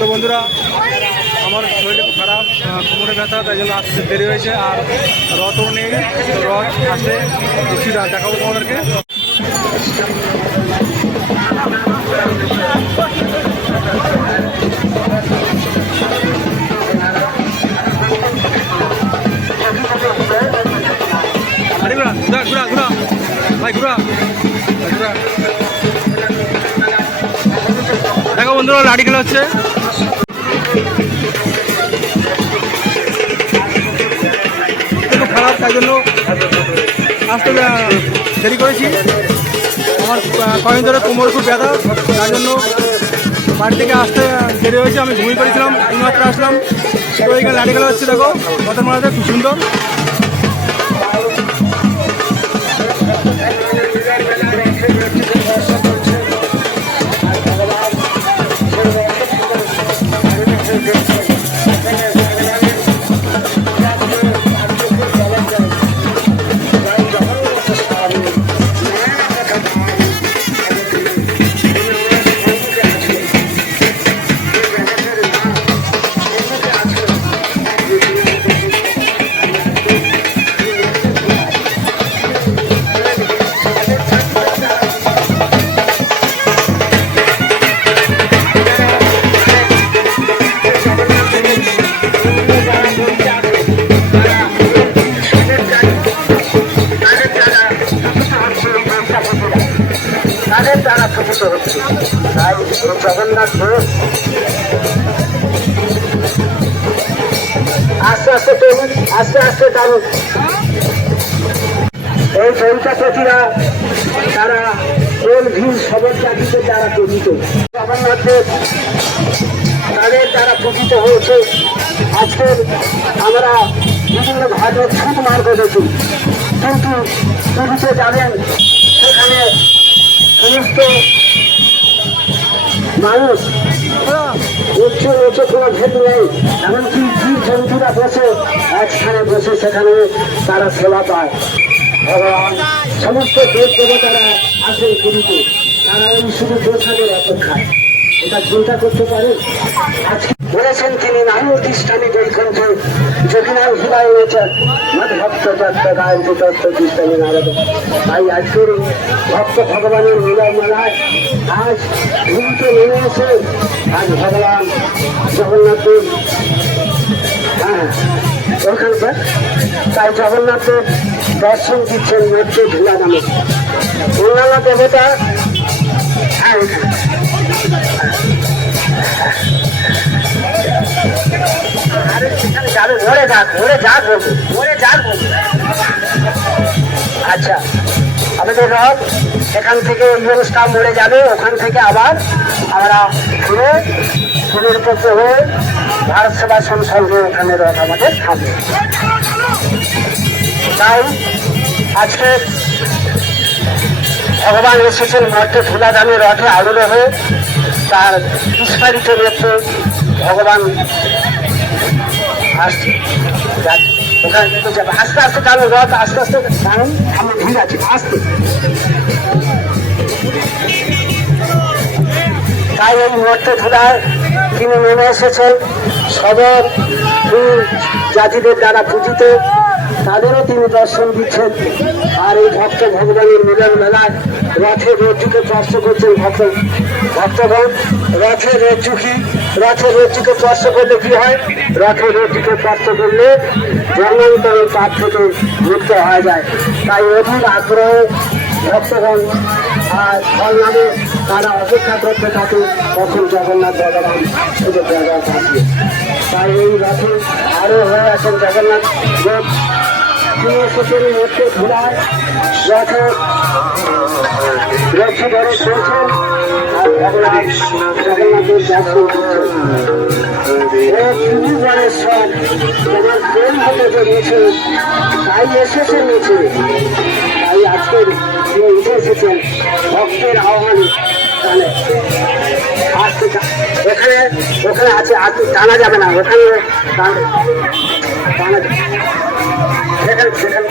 তো বন্ধুরা, আমার শরীরটা খুব খারাপ, কোমরে ব্যথা, তাই জন্য আসতে দেরি হয়েছে। আর রথও নেই, তো রথ আসলে দেখছি দেখাবো তোমাদেরকে। ঘুরা ঘুরা ভাই, ঘুরা ঘুরা। দেখো বন্ধুরা, লাঠি খেলা হচ্ছে। খুব খারাপ, তাই জন্য আসতে দেরি করেছি। আমার কয়েকদিন ধরে কোমর খুব ব্যথা, তার জন্য বাড়ি থেকে আসতে দেরি হয়েছে। আমি ঘুমিয়ে পড়েছিলাম, এইমাত্র আসলাম। তো এখানে লাঠি খেলা হচ্ছে, দেখো কথা মারাতে খুব সুন্দর। জগন্নাথ আস্তে আস্তে চলুন, আস্তে আস্তে টানুন। এই দৈতাপতিরা তারা কোন ভিন সবর জাতিতে যারা পূজিত, জগন্নাথের তাদের দ্বারা পূজিত হয়েছে। আজকের আমরা বিভিন্ন ভাবে ছুট মার্গ দেখি, কিন্তু পুরীতে যাবেন সেখানে সমস্ত মানুষ উচ্চ নিচে কোনো ভেদ নেই। এমনকি জীব জন্তুরা বসে একস্থানে বসে সেখানে তারা সেবা পায়। ভগবান সমস্ত দেব দেবতারা আসেন পুরীতে, তারা ওই শুধু প্রসাদের অপেক্ষায়। এটা চিন্তা করতে পারে। আজকে বলেছেন তিনি, নাহি অতিষ্ঠানে বৈকুণ্ঠ যোগিনার হৃদয় হয়েছেন মত ভক্ত তত্ত্ব গায়ন্তি তত্ত্ব কীর্তনে নারদ। তাই আজকের ভক্ত ভগবানের মিলন মেলায় আজ পুরীতে নেমে এসে আজ ভগবান জগন্নাথের ওখানকার তাই জগন্নাথের দর্শন দিচ্ছেন মধ্যে ধুলা নামে অন্যান্য দেবতা। আচ্ছা, আমাদের রথ এখান থেকে অনুষ্ঠান মরে যাবে, ওখান থেকে আবার আমরা ঘুরে ফুলের পথে হয়ে ভারত সেবাশ্রম সংঘে ওখানে রথ আমাদের থাকবে। তাই আজকে ভগবান এসেছেন মধ্যে ধুলাধামে রথে আরূঢ় হয়ে, তার বিস্তারিত নেত্রে ভগবান আসছে। ওখানে যাবে আস্তে আস্তে টানো রথ, আস্তে আস্তে টানুন, আমি ভিড় আছে আস্তে। তাই এই মধ্যে ধুলায় তিনি নেমে এসেছেন সবর জাতিদের দ্বারা পূজিত, তাদেরও তিনি দর্শন দিচ্ছেন। আর এই ভক্ত ভগবানের মিলন মেলায় রথের রজ্জুকে স্পর্শ করছেন ভক্তগণ। রথের রজ্জু কি? রথের রজ্জুকে স্পর্শ করলে কি হয়? রথের রজ্জুকে স্পর্শ করলে জন্মান্তরের পাপ থেকে মুক্ত হয়ে যায়। তাই অধিক আগ্রহ ভক্তগণ আর ফল নামে তারা অপেক্ষা করতে থাকে কখন জগন্নাথ ভগবান শুধু জায়গায় থাকবে। তাই এই রথে আরো হয়ে আছেন জগন্নাথ দেব। তিনি এসেছেন মধ্যে ধুলায় রথে রথে ধরে চলছেন আর ভগবান জগন্নাথের দর্শন করছেন। তোমার প্রেম হতে যে মিছে, তাই এসেছে মিছে। তাই আজকের তিনি উঠে এসেছেন ভক্তের আহ্বানে। এখানে ওখানে আছে, আর টানা যাবে না, ওখানে টানা যাবে সেখানে সেখানে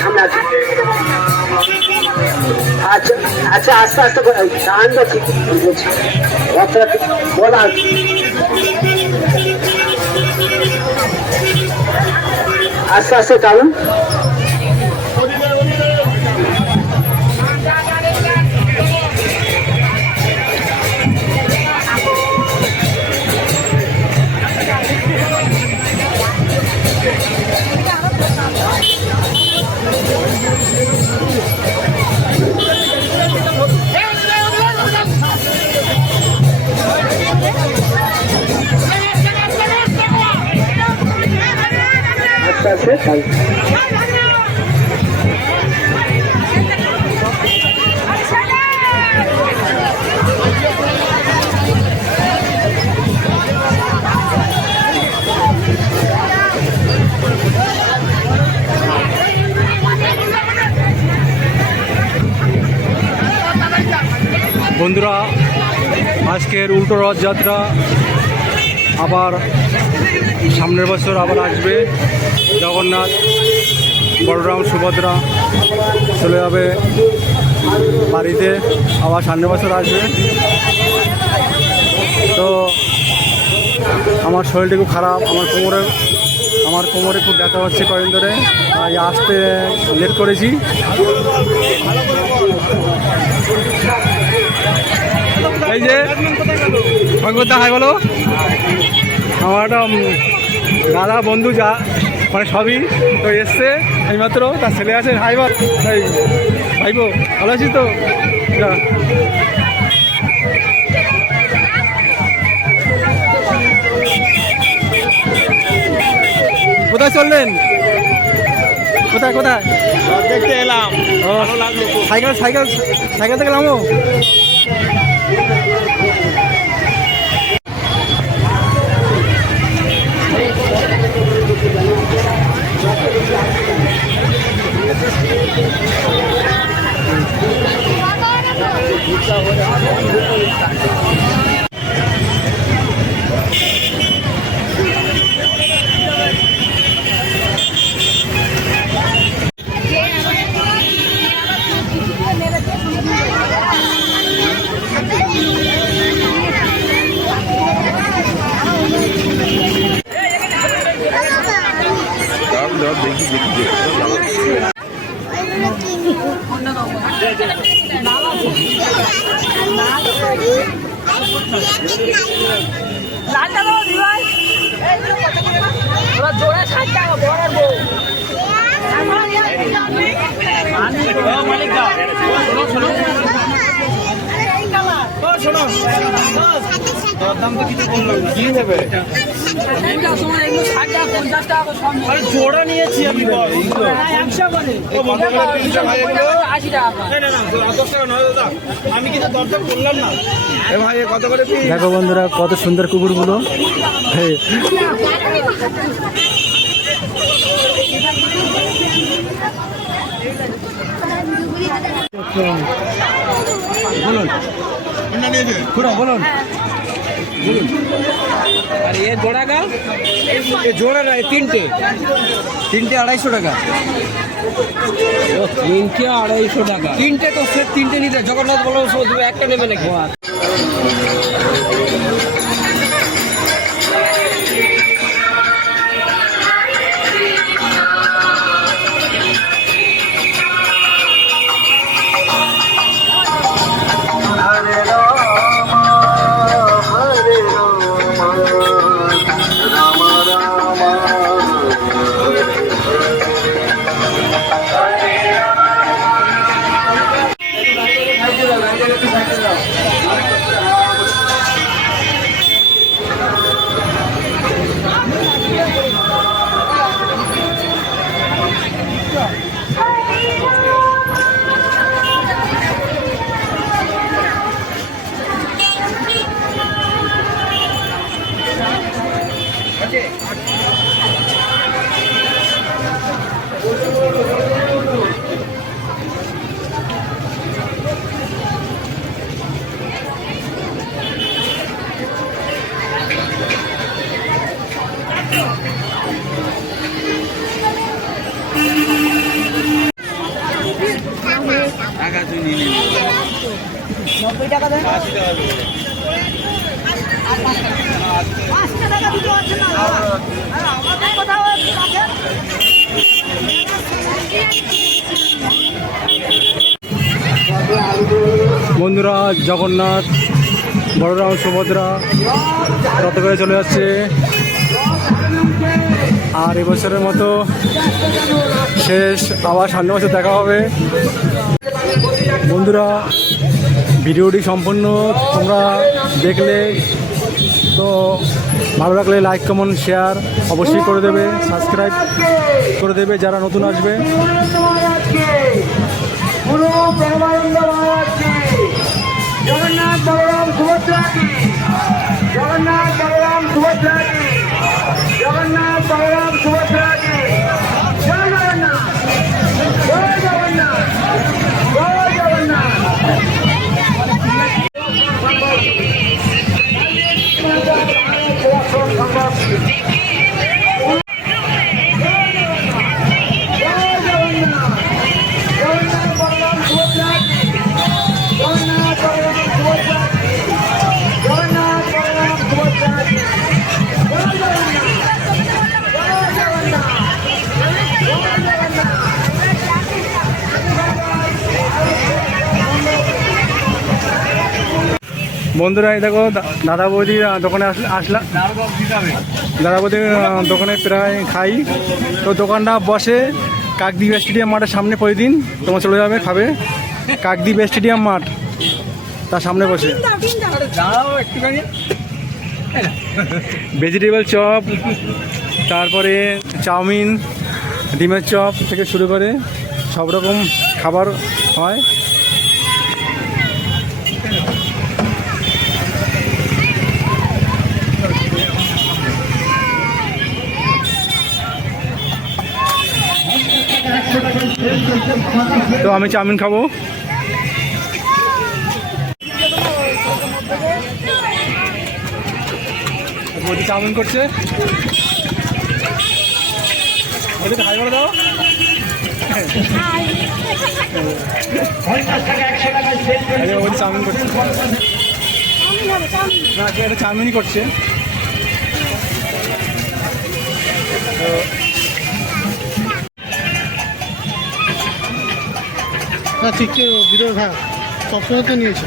সামনে আছে। আচ্ছা আচ্ছা, আস্তে আস্তে টানবো, ঠিক বলছি বলা আস্তে আস্তে কারণ আস্তে আস্তে কারণ বন্ধুরা, আজকের উল্টো রথযাত্রা আবার সামনের বছর আবার আসবে। জগন্নাথ, বলরাম, সুভদ্রা চলে যাবে বাড়িতে, আবার সামনের বছর আসবে। তো আমার শরীরটা খুব খারাপ, আমার কোমরে খুব ব্যথা হচ্ছে কয়েকদিন ধরে, তাই আসতে লেট করেছি। এই যে সঙ্গতা, হাই বলো। আমার একটা দাদা বন্ধু যা মানে সবই তো এসছে এইমাত্র, তার ছেলে আছে। হাই বল। তাই ভাইবো, ভালো আছিস তো? কোথায় চললেন? কোথায় কোথায় দেখতে এলাম, ভালো লাগলো। সাইকেল সাইকেল সাইকেল থেকে নামো। জোড়া নিয়েছি আমি, আমি কিন্তু দরদাম করলাম না। ভাই কত করে? দেখো বন্ধুরা, কত সুন্দর কুকুরগুলো। বলুন বলুন। আর এ জোড়া গা? এ জোড়া নয়, তিনটে 250 টাকা। 250 টাকা? তিনটে তো সেট, তিনটে নিতে জগন্নাথ বলো, একটা নেবে নাকি? টাকা তুই নিয়ে নিবি। 90 টাকা দেন। 80 টাকা দেবো। বন্ধুরা জগন্নাথ, বড়রাম, সুভদ্রা রথ করে চলে যাচ্ছে। আর এবছরের মতো শেষ, আবার সামনের বছর দেখা হবে। বন্ধুরা ভিডিওটি সম্পূর্ণ তোমরা দেখলে তো ভালো লাগলে লাইক, কমেন্ট, শেয়ার অবশ্যই করে দেবে, সাবস্ক্রাইব করে দেবে যারা নতুন আসবে। জগন্নাথ বলরাম সুভদ্রা কি, জগন্নাথ বলরাম সুভদ্রা কি, জগন্নাথ বলরাম সুভদ্রা কি, জয় জগন্নাথ, জয় জগন্নাথ, জয় জগন্নাথ। বন্ধুরা এই দেখো দাদা বৌদি দোকানে আসলাম। দাদা বৌদির দোকানে প্রায় খাই। তো দোকানটা বসে কাকদ্বীপ স্টেডিয়াম মাঠের সামনে, প্রতিদিন তোমরা চলে যাবে খাবে। কাকদ্বীপ স্টেডিয়াম মাঠ তার সামনে বসে ভেজিটেবল চপ, তারপরে চাউমিন, ডিমের চপ থেকে শুরু করে সব রকম খাবার হয়। তো আমি চাউমিন খাবো। বৌদি চাউমিন করছে, বৌদি হাই করে দাও। বৌদি চাউমিন করছে না, এটা চাউমিনই করছে। ঠিক ভিডিও হ্যাঁ সবসময় তো নিয়েছি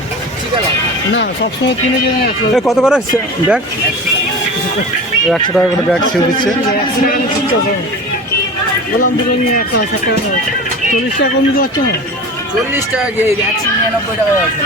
না, সবসময় কিনে কিনে কত করে ব্যাগ? 100 টাকা করে ব্যাগ ছেড়ে দিচ্ছে। বললাম দুটো নিয়ে 160 টাকা, 40 টাকা কম দিতে পারছো না? 40 টাকা গিয়ে 199 টাকা আছে।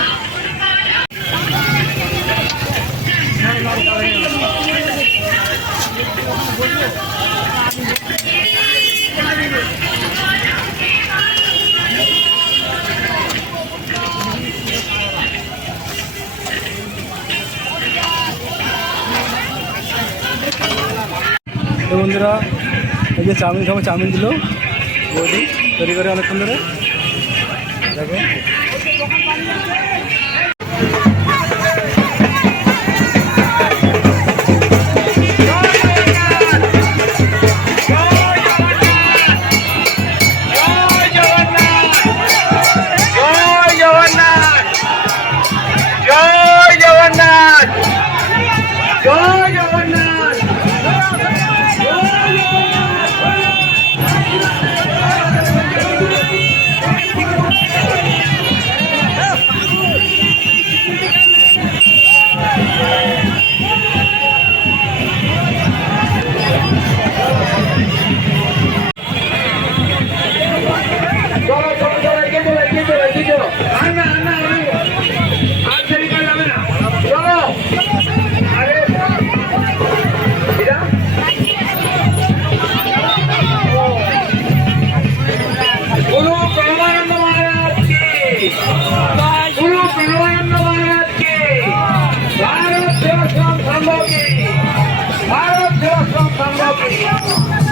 তো বন্ধুরা এই যে চাউমিন খাবো, চাউমিন দিল বৌদি তৈরি করে অনেকক্ষণ ধরে। দেখো भारत सेवा संघ की